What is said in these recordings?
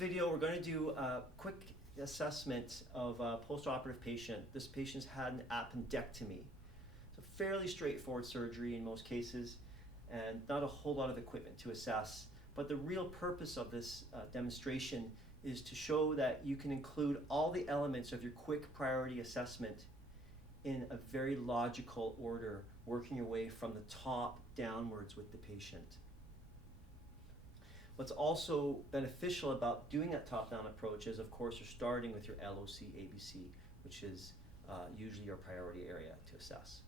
video, we're going to do a quick assessment of a post-operative patient. This patient's had an appendectomy. It's a fairly straightforward surgery in most cases, and not a whole lot of equipment to assess. But the real purpose of this demonstration is to show that you can include all the elements of your quick priority assessment in a very logical order, working your way from the top downwards with the patient. What's also beneficial about doing that top-down approach is, of course, you're starting with your LOC ABC, which is usually your priority area to assess.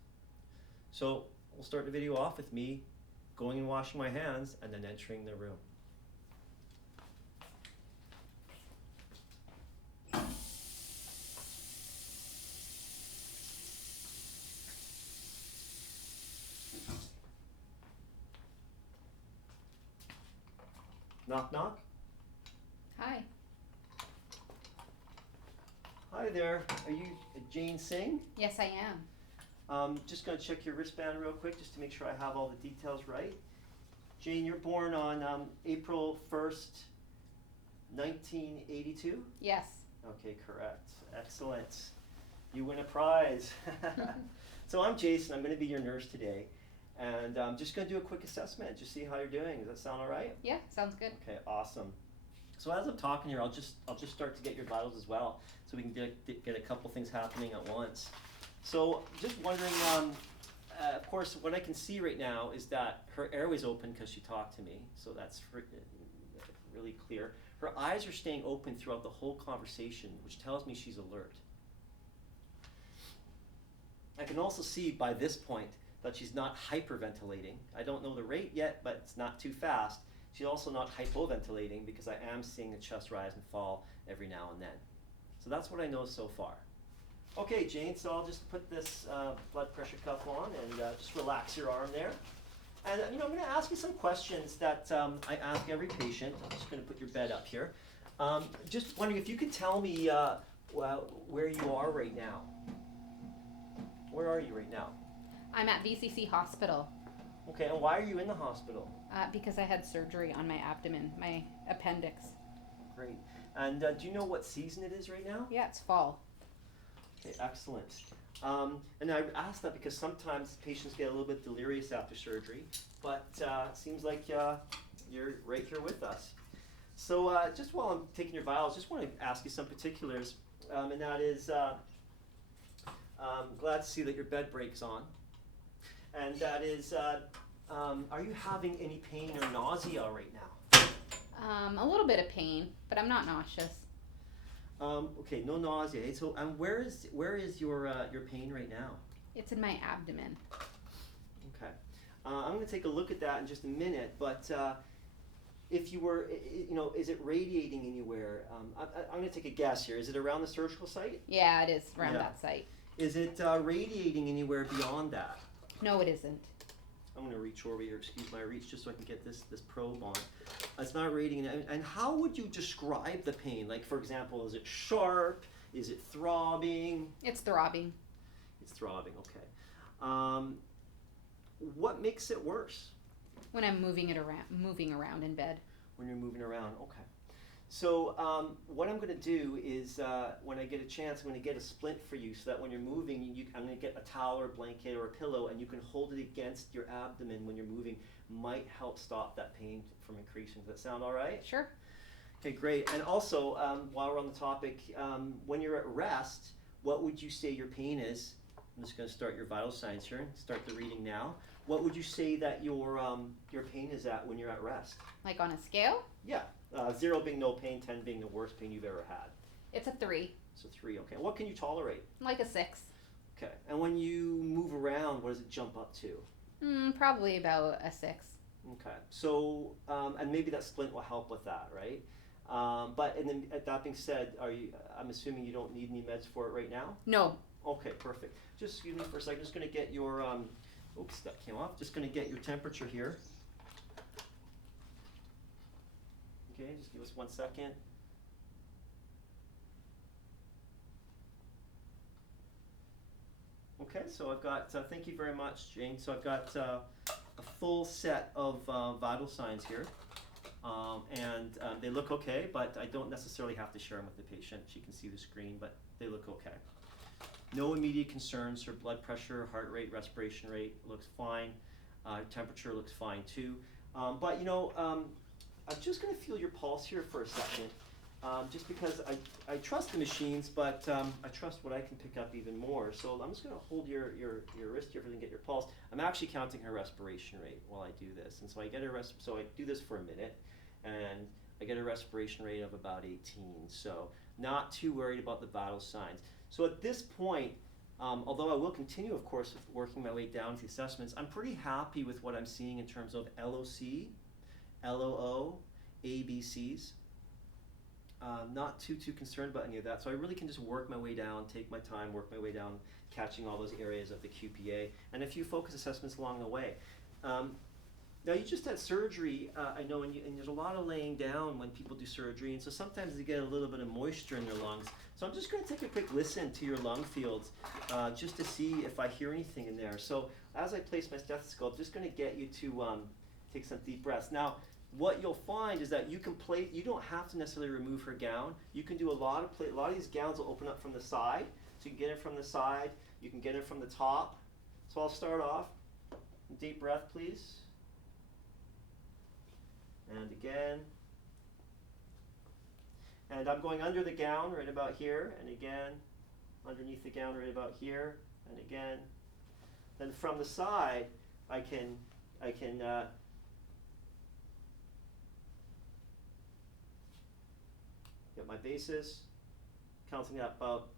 So we'll start the video off with me going and washing my hands and then entering the room. Knock, knock. Hi. Hi there. Are you Jane Singh? Yes, I am. Just going to check your wristband real quick just to make sure I have all the details right. Jane, you're born on April 1st, 1982? Yes. Okay, correct. Excellent. You win a prize. So I'm Jason. I'm going to be your nurse today. And I'm just going to do a quick assessment, just see how you're doing. Does that sound all right? Yeah, sounds good. Okay, awesome. So as I'm talking here, I'll just start to get your vitals as well, so we can get a couple things happening at once. So just wondering, of course, what I can see right now is that her airway's open because she talked to me, so that's really clear. Her eyes are staying open throughout the whole conversation, which tells me she's alert. I can also see by this point that she's not hyperventilating. I don't know the rate yet, but it's not too fast. She's also not hypoventilating because I am seeing the chest rise and fall every now and then. So that's what I know so far. Okay, Jane, so I'll just put this blood pressure cuff on and just relax your arm there. And I'm going to ask you some questions that I ask every patient. I'm just going to put your bed up here. Just wondering if you could tell me where you are right now. Where are you right now? I'm at VCC Hospital. Okay, and why are you in the hospital? Because I had surgery on my abdomen, my appendix. Great. And do you know what season it is right now? Yeah, it's fall. Okay, excellent. And I ask that because sometimes patients get a little bit delirious after surgery, but it seems like you're right here with us. So just while I'm taking your vitals, just want to ask you some particulars, and that is, I'm glad to see that your bed break's on. And that is, are you having any pain or nausea right now? A little bit of pain, but I'm not nauseous. Okay, no nausea. So, and where is your pain right now? It's in my abdomen. Okay, I'm going to take a look at that in just a minute. But if you were, is it radiating anywhere? I'm going to take a guess here. Is it around the surgical site? Yeah, it is around that site. Is it radiating anywhere beyond that? No, it isn't. I'm going to reach over here, excuse my reach, just so I can get this probe on. It's not radiating. And how would you describe the pain? Like, for example, is it sharp? Is it throbbing? It's throbbing. It's throbbing, okay. What makes it worse? When I'm moving around in bed. When you're moving around, okay. So what I'm going to do is, when I get a chance, I'm going to get a splint for you so that when you're moving, I'm going to get a towel or a blanket or a pillow, and you can hold it against your abdomen when you're moving. Might help stop that pain from increasing. Does that sound all right? Sure. Okay, great. And also, while we're on the topic, when you're at rest, what would you say your pain is? I'm just going to start your vital signs here. Start the reading now. What would you say that your pain is at when you're at rest? Like on a scale? Yeah. 0 being no pain, 10 being the worst pain you've ever had. It's a 3. So 3, okay. What can you tolerate? Like a 6. Okay. And when you move around, what does it jump up to? Probably about a 6. Okay. So, and maybe that splint will help with that, right? But and then that being said, I'm assuming you don't need any meds for it right now? No. Okay, perfect. Just excuse me for a second. Just going to get your, oops, that came off. Just going to get your temperature here. Okay, just give us 1 second. Okay, so I've got, thank you very much, Jane. So I've got a full set of vital signs here. They look okay, but I don't necessarily have to share them with the patient. She can see the screen, but they look okay. No immediate concerns. Her blood pressure, heart rate, respiration rate looks fine. Temperature looks fine too. I'm just going to feel your pulse here for a second, just because I trust the machines, but I trust what I can pick up even more. So I'm just going to hold your wrist here and get your pulse. I'm actually counting her respiration rate while I do this, and so I get so I do this for a minute, and I get a respiration rate of about 18. So not too worried about the vital signs. So at this point, although I will continue, of course, with working my way down to the assessments, I'm pretty happy with what I'm seeing in terms of LOC, LOO, ABCs. Not too concerned about any of that. So I really can just work my way down, take my time, work my way down, catching all those areas of the QPA, and a few focus assessments along the way. Now you just had surgery, I know, and there's a lot of laying down when people do surgery, and so sometimes they get a little bit of moisture in their lungs. So I'm just going to take a quick listen to your lung fields, just to see if I hear anything in there. So as I place my stethoscope, just going to get you to take some deep breaths. Now, what you'll find is that you don't have to necessarily remove her gown. You can do a lot of these gowns will open up from the side, so you can get it from the side, you can get it from the top. So I'll start off. Deep breath, please. And again. And I'm going under the gown right about here, and again, underneath the gown right about here, and again. Then from the side, I can get my bases, counting up about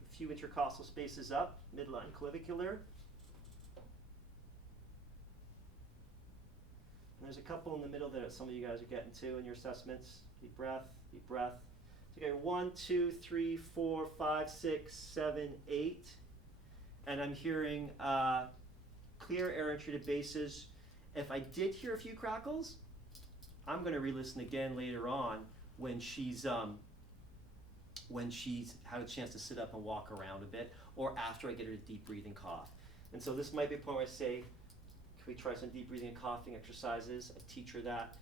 a few intercostal spaces up, midline clavicular. And there's a couple in the middle that some of you guys are getting to in your assessments. Deep breath, deep breath. So again, 1, 2, 3, 4, 5, 6, 7, 8. And I'm hearing clear air entry to bases. If I did hear a few crackles, I'm going to re-listen again later on when she's had a chance to sit up and walk around a bit, or after I get her to deep breathing cough. And so this might be a point where I say, can we try some deep breathing and coughing exercises? I teach her that,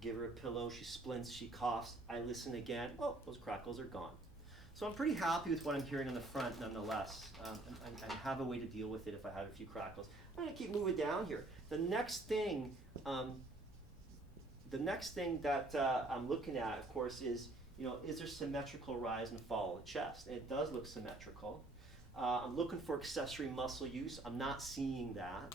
give her a pillow, she splints, she coughs, I listen again, oh, those crackles are gone. So I'm pretty happy with what I'm hearing in the front nonetheless. I have a way to deal with it if I have a few crackles. I'm gonna keep moving down here. The next thing that I'm looking at, of course, is there symmetrical rise and fall of the chest? And it does look symmetrical. I'm looking for accessory muscle use. I'm not seeing that.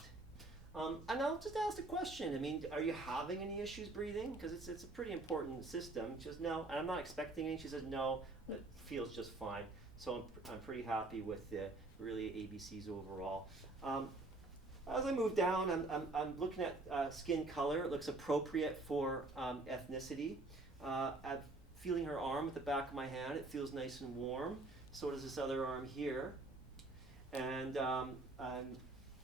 And I'll just ask the question. I mean, are you having any issues breathing? Because it's a pretty important system. She says no, and I'm not expecting any. She says no, it feels just fine. So I'm pretty happy with the really ABCs overall. As I move down, I'm looking at skin color. It looks appropriate for ethnicity. I'm feeling her arm at the back of my hand. It feels nice and warm. So does this other arm here. And I'm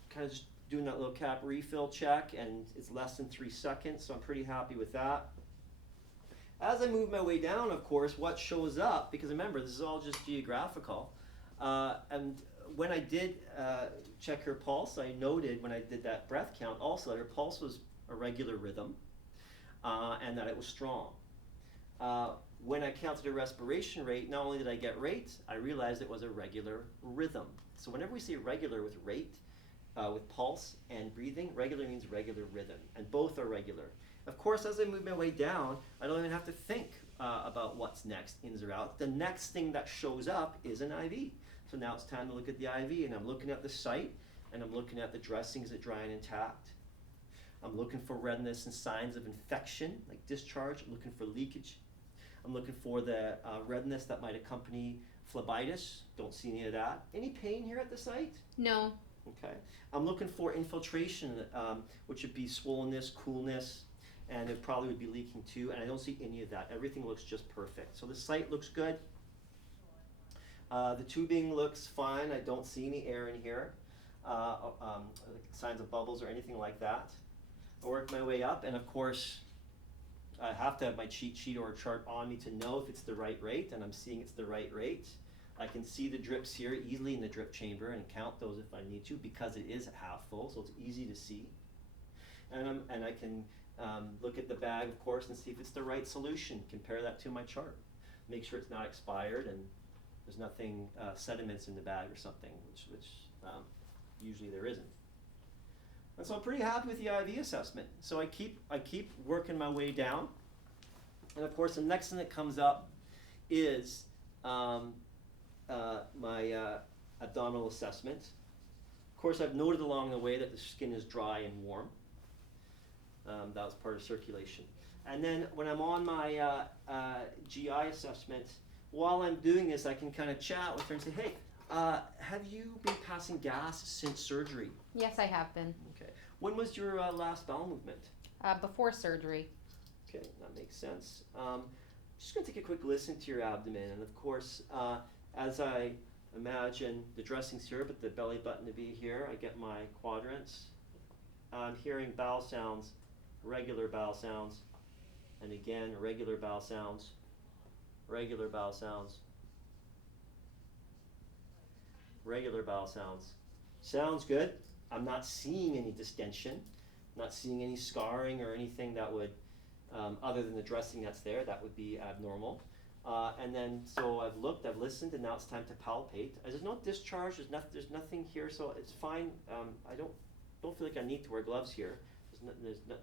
kind of just doing that little cap refill check, and it's less than 3 seconds, so I'm pretty happy with that. As I move my way down, of course, what shows up, because remember, this is all just geographical, and when I did check her pulse, I noted when I did that breath count also that her pulse was a regular rhythm, and that it was strong. When I counted her respiration rate, not only did I get rate, I realized it was a regular rhythm. So whenever we say regular with rate, with pulse and breathing, regular means regular rhythm, and both are regular. Of course, as I move my way down, I don't even have to think about what's next, ins or outs. The next thing that shows up is an IV. So now it's time to look at the IV, and I'm looking at the site, and I'm looking at the dressing, is it dry and intact? I'm looking for redness and signs of infection, like discharge. I'm looking for leakage. I'm looking for the redness that might accompany phlebitis. Don't see any of that. Any pain here at the site? No. Okay. I'm looking for infiltration, which would be swollenness, coolness, and it probably would be leaking too, and I don't see any of that. Everything looks just perfect. So the site looks good. The tubing looks fine. I don't see any air in here, signs of bubbles or anything like that. I work my way up, and of course, I have to have my cheat sheet or a chart on me to know if it's the right rate, and I'm seeing it's the right rate. I can see the drips here easily in the drip chamber and count those if I need to, because it is half full, so it's easy to see. And I can Look at the bag, of course, and see if it's the right solution. Compare that to my chart. Make sure it's not expired and there's nothing, sediments in the bag or something, which usually there isn't. And so I'm pretty happy with the IV assessment. So I keep working my way down. And of course, the next thing that comes up is my abdominal assessment. Of course, I've noted along the way that the skin is dry and warm. That was part of circulation. And then when I'm on my GI assessment, while I'm doing this, I can kind of chat with her and say, hey, have you been passing gas since surgery? Yes, I have been. Okay. When was your last bowel movement? Before surgery. Okay, that makes sense. Just going to take a quick listen to your abdomen. And of course, as I imagine the dressing's here, but the belly button to be here, I get my quadrants. I'm hearing bowel sounds, regular bowel sounds, and again, regular bowel sounds, regular bowel sounds, regular bowel sounds. Sounds good. I'm not seeing any distension, not seeing any scarring or anything that would, other than the dressing that's there, that would be abnormal. And then, so I've looked, I've listened, and now it's time to palpate. There's no discharge, there's nothing here, so it's fine. I don't feel like I need to wear gloves here.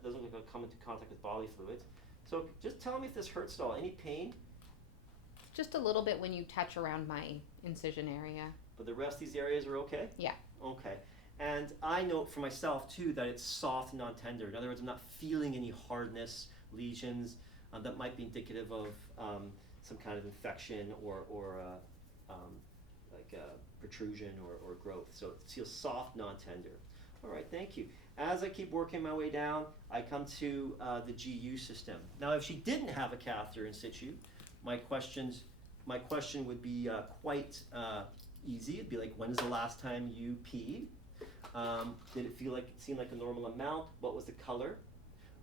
Doesn't look like I'll come into contact with bodily fluids. So just tell me if this hurts at all. Any pain? Just a little bit when you touch around my incision area. But the rest of these areas are okay? Yeah. Okay. And I note for myself too that it's soft and non-tender. In other words, I'm not feeling any hardness, lesions that might be indicative of some kind of infection or like a protrusion or growth. So it feels soft, non-tender. All right, thank you. As I keep working my way down, I come to the GU system. Now, if she didn't have a catheter in situ, my question would be quite easy. It'd be like, when is the last time you peed? Did it seem like a normal amount? What was the color?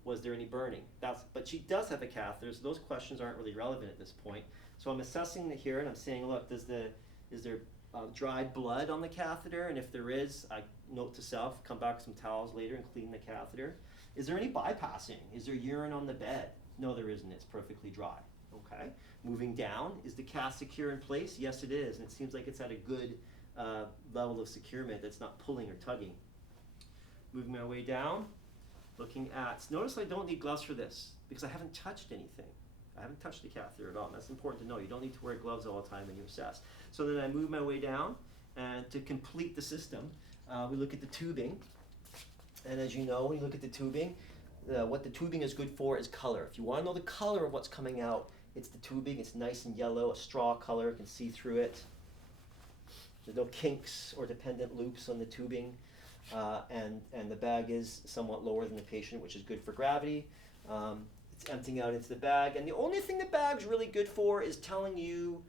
Was there any burning? But she does have a catheter, so those questions aren't really relevant at this point. So I'm assessing here, and I'm saying, look, is there dried blood on the catheter? And if there is, I note to self, come back with some towels later and clean the catheter. Is there any bypassing? Is there urine on the bed? No, there isn't. It's perfectly dry. Okay. Moving down, is the cath secure in place? Yes, it is, and it seems like it's at a good level of securement that's not pulling or tugging. Moving my way down, looking at, notice I don't need gloves for this because I haven't touched anything. I haven't touched the catheter at all. That's important to know. You don't need to wear gloves all the time when you assess. So then I move my way down, and to complete the system, we look at the tubing. And as you know, when you look at the tubing, what the tubing is good for is color. If you want to know the color of what's coming out, it's the tubing. It's nice and yellow, a straw color. You can see through it. There's no kinks or dependent loops on the tubing. And the bag is somewhat lower than the patient, which is good for gravity. It's emptying out into the bag. And the only thing the bag's really good for is telling you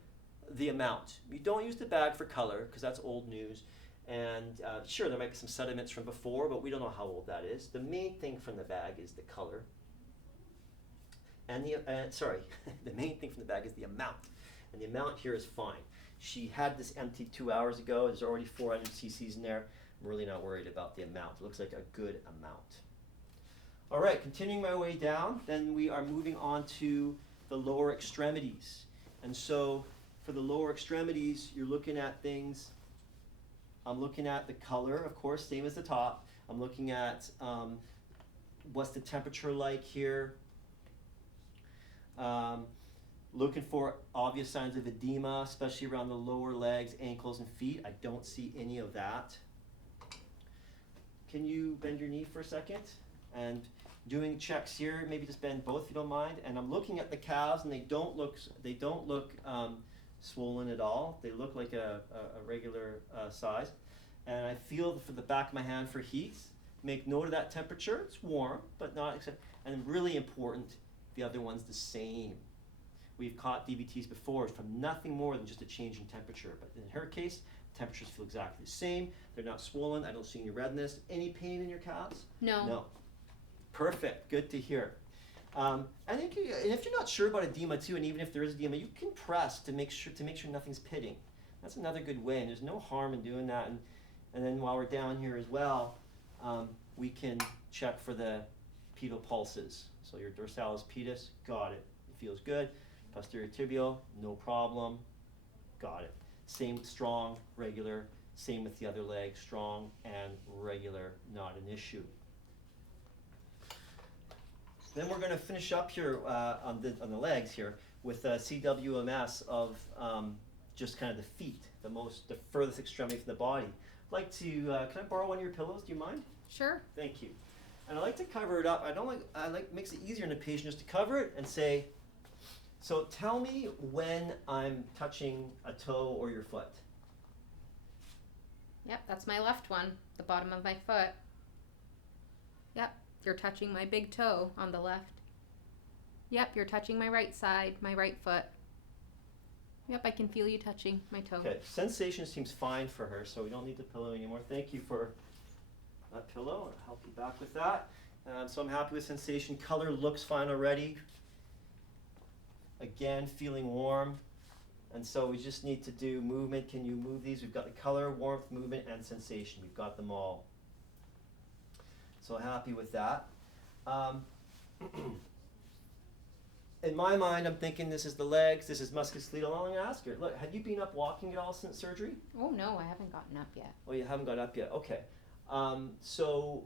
the amount. You don't use the bag for color, because that's old news. And sure, there might be some sediments from before, but we don't know how old that is. The main thing from the bag is the color. And the main thing from the bag is the amount. And the amount here is fine. She had this emptied 2 hours ago. There's already 400 cc's in there. I'm really not worried about the amount. It looks like a good amount. All right, continuing my way down, then we are moving on to the lower extremities. And so for the lower extremities, you're looking at things. I'm looking at the color, of course, same as the top. I'm looking at what's the temperature like here. Looking for obvious signs of edema, especially around the lower legs, ankles, and feet. I don't see any of that. Can you bend your knee for a second? And doing checks here, maybe just bend both if you don't mind. And I'm looking at the calves, and they don't look swollen at all. They look like a regular size. And I feel for the back of my hand for heat. Make note of that temperature. It's warm, but not except. And really important, the other one's the same. We've caught DVTs before from nothing more than just a change in temperature. But in her case, temperatures feel exactly the same. They're not swollen. I don't see any redness. Any pain in your calves? No. No. Perfect. Good to hear. And if you're not sure about edema too, and even if there is edema, you can press to make sure nothing's pitting. That's another good way, and there's no harm in doing that. And then while we're down here as well, we can check for the pedal pulses. So your dorsalis pedis, got it. It feels good. Posterior tibial, no problem. Got it. Same, strong, regular. Same with the other leg, strong and regular, not an issue. Then we're going to finish up here on the legs here with CWMS of just kind of the feet, the furthest extremity from the body. I'd like to, can I borrow one of your pillows? Do you mind? Sure. Thank you. And I like to cover it up. Makes it easier on the patient just to cover it and say, so tell me when I'm touching a toe or your foot. Yep, that's my left one, the bottom of my foot. Yep, you're touching my big toe on the left. Yep, you're touching my right side, my right foot. Yep, I can feel you touching my toe. Okay, sensation seems fine for her, so we don't need the pillow anymore. Thank you for that pillow. I'll help you back with that. So I'm happy with sensation. Color looks fine already. Again, feeling warm. And so we just need to do movement. Can you move these? We've got the color, warmth, movement, and sensation. We've got them all. So happy with that. In my mind, I'm thinking this is the legs, this is musculoskeletal. I'm going to ask her, look, have you been up walking at all since surgery? Oh no, I haven't gotten up yet. Oh, you haven't got up yet. Okay. So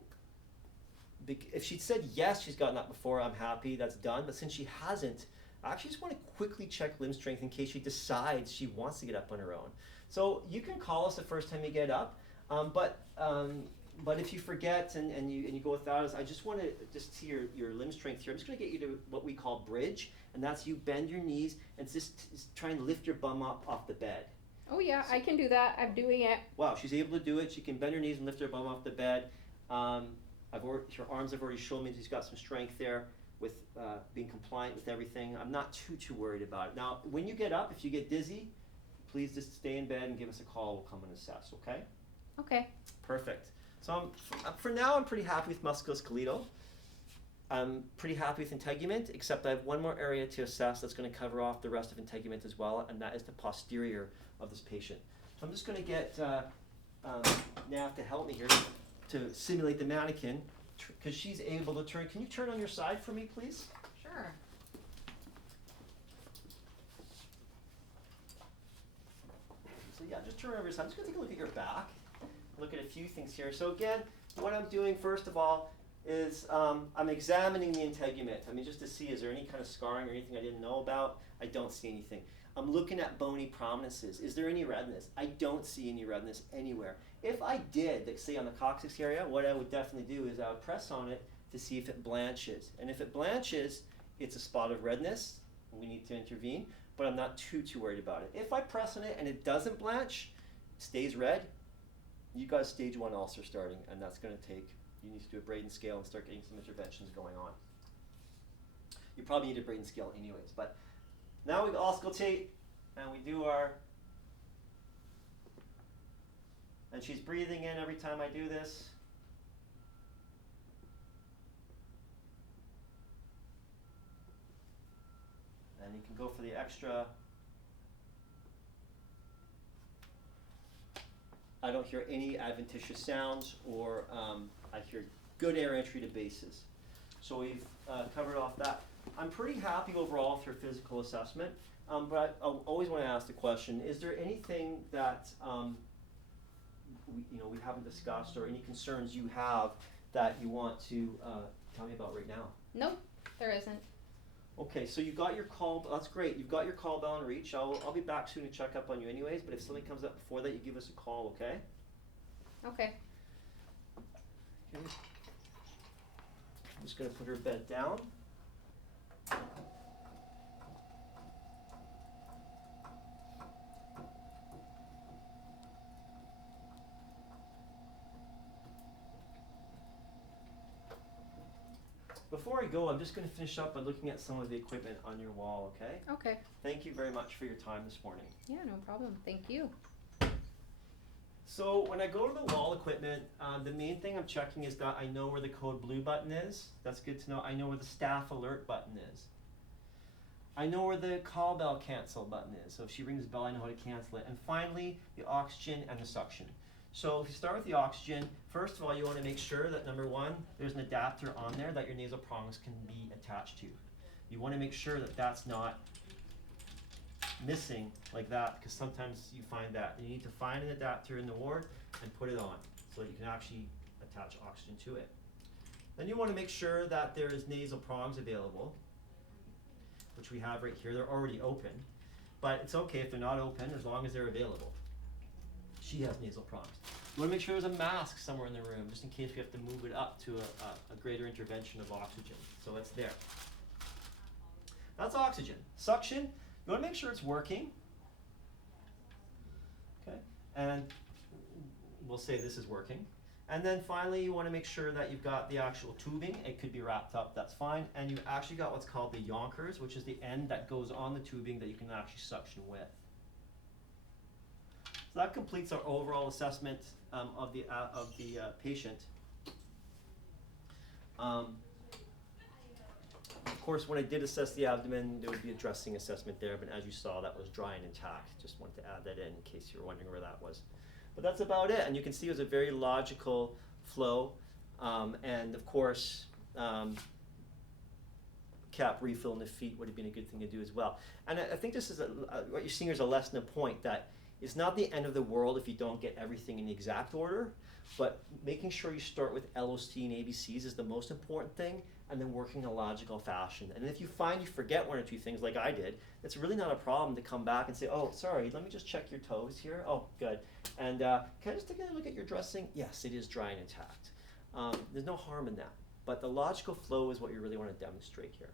if she'd said yes, she's gotten up before, I'm happy, that's done. But since she hasn't, I actually just want to quickly check limb strength in case she decides she wants to get up on her own. So you can call us the first time you get up, but if you forget and you go without us, I just want to just see your limb strength here. I'm just going to get you to what we call bridge, and that's you bend your knees and just try and lift your bum up off the bed. Oh yeah, I can do that. I'm doing it. Wow, she's able to do it. She can bend her knees and lift her bum off the bed. Her arms have already shown me she's got some strength there with being compliant with everything. I'm not too worried about it. Now, when you get up, if you get dizzy, please just stay in bed and give us a call. We'll come and assess, okay? Okay. Perfect. So for now, I'm pretty happy with musculoskeletal. I'm pretty happy with integument, except I have one more area to assess that's going to cover off the rest of integument as well, and that is the posterior of this patient. So I'm just going to get Nav to help me here to simulate the mannequin, because she's able to turn. Can you turn on your side for me, please? Sure. So yeah, just turn over your side. I'm just going to take a look at your back. Look at a few things here. So again, what I'm doing first of all is I'm examining the integument. I mean, just to see, is there any kind of scarring or anything I didn't know about? I don't see anything. I'm looking at bony prominences. Is there any redness? I don't see any redness anywhere. If I did, like say on the coccyx area, what I would definitely do is I would press on it to see if it blanches. And if it blanches, it's a spot of redness. We need to intervene, but I'm not too worried about it. If I press on it and it doesn't blanch, stays red, you got a stage 1 ulcer starting, and that's going to take, you need to do a Braden scale and start getting some interventions going on. You probably need a Braden scale anyways, but now we auscultate and we do our, and she's breathing in every time I do this. And you can go for the extra. I don't hear any adventitious sounds, or I hear good air entry to bases. So we've covered off that. I'm pretty happy overall with your physical assessment, but I always want to ask the question, is there anything that we haven't discussed, or any concerns you have that you want to tell me about right now? Nope, there isn't. Okay, so you got your call, that's great, you've got your call bell and reach. I'll be back soon to check up on you anyways, but if something comes up before that, you give us a call, okay? Okay. I'm just going to put her bed down. Before I go, I'm just going to finish up by looking at some of the equipment on your wall, okay? Okay. Thank you very much for your time this morning. Yeah, no problem. Thank you. So when I go to the wall equipment, the main thing I'm checking is that I know where the code blue button is. That's good to know. I know where the staff alert button is. I know where the call bell cancel button is. So if she rings the bell, I know how to cancel it. And finally, the oxygen and the suction. So if you start with the oxygen, first of all, you want to make sure that number one, there's an adapter on there that your nasal prongs can be attached to. You want to make sure that that's not missing like that, because sometimes you find that. You need to find an adapter in the ward and put it on so that you can actually attach oxygen to it. Then you want to make sure that there is nasal prongs available, which we have right here. They're already open, but it's okay if they're not open as long as they're available. She has nasal prongs. You want to make sure there's a mask somewhere in the room, just in case we have to move it up to a greater intervention of oxygen. So it's there. That's oxygen. Suction, you want to make sure it's working. Okay, and we'll say this is working. And then finally, you want to make sure that you've got the actual tubing. It could be wrapped up, that's fine. And you've actually got what's called the yonkers, which is the end that goes on the tubing that you can actually suction with. So that completes our overall assessment of the patient. Of course, when I did assess the abdomen, there would be a dressing assessment there, but as you saw, that was dry and intact. Just wanted to add that in case you were wondering where that was. But that's about it, and you can see it was a very logical flow, and of course, cap refill in the feet would have been a good thing to do as well. And I think this is what you're seeing here is a lesson of point that it's not the end of the world if you don't get everything in the exact order, but making sure you start with LOC and ABCs is the most important thing, and then working in a logical fashion. And if you find you forget one or two things like I did, it's really not a problem to come back and say, oh, sorry, let me just check your toes here. Oh, good. And can I just take a look at your dressing? Yes, it is dry and intact. There's no harm in that. But the logical flow is what you really want to demonstrate here.